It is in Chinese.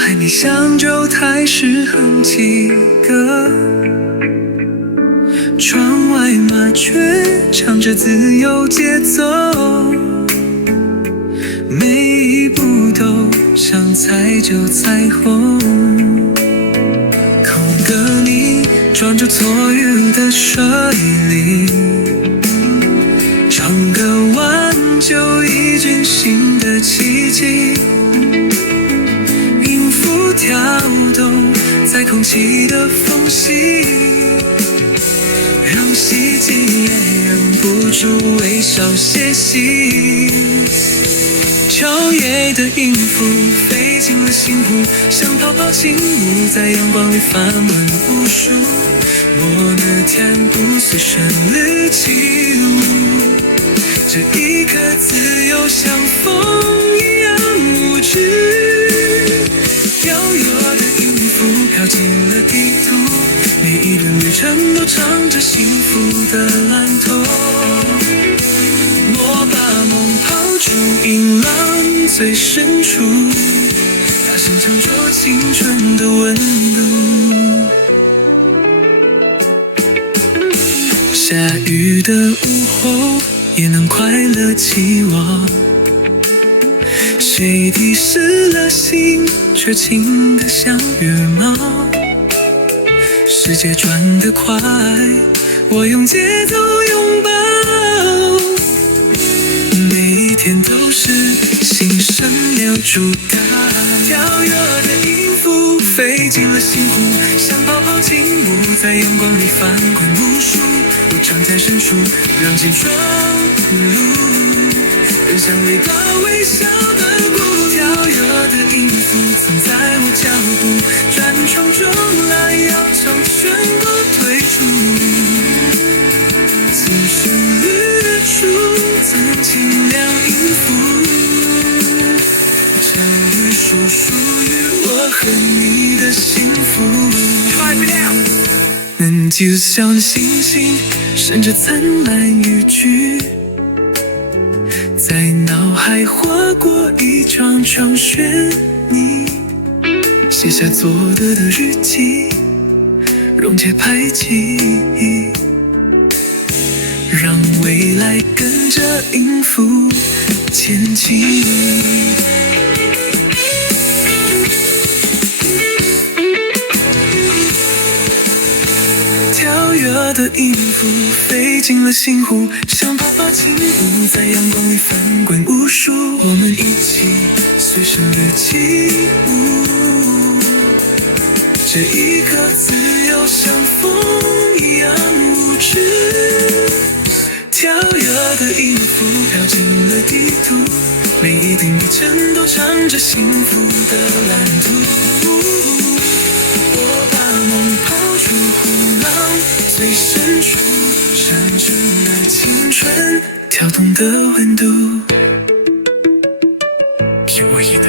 还没想就太是哼起歌，窗外麻雀唱着自由节奏，每一步都像踩着彩虹。空歌里装着错语的水里，唱歌完就一阵新的奇迹。音符跳动在空气的缝隙，让细节也忍不住微笑歇息。跳跃的音符飞进了心湖，像泡泡轻舞在阳光里翻滚无数。我的天不随旋律起舞，这一刻自由像风一样无知。飘摇的音符飘进了地图，每一段旅程都唱着幸福的蓝图。我把梦抛出音浪最深处，大声唱着青春的温度。下雨的午后也能快乐起望，谁滴湿了心却轻得像羽毛。世界转得快，我用节奏拥抱，每一天都是新生鸟主打。跳跃的音符飞进了心湖，像泡泡轻舞在阳光里翻滚无数。我站在深处，让青春露，更像微高微笑的鼓。跳跃的音符曾在我脚步转窗中来要将全部退出。青春日出曾清亮音符，这一束属于我和你的幸福。就像星星闪着灿烂语句，在脑海划过一张张旋律，写下做得的日记，溶解排挤，让未来跟着音符前进。跳跃的音符飞进了心湖，像泡泡轻舞在阳光里翻滚无数。我们一起随旋律起舞，这一刻自由像风一样无知。跳跃的音符飘进了地图，每一丁一针都唱着幸福的蓝图。我把梦抛出湖浪最深处，深着那青春跳动的温度。听我一的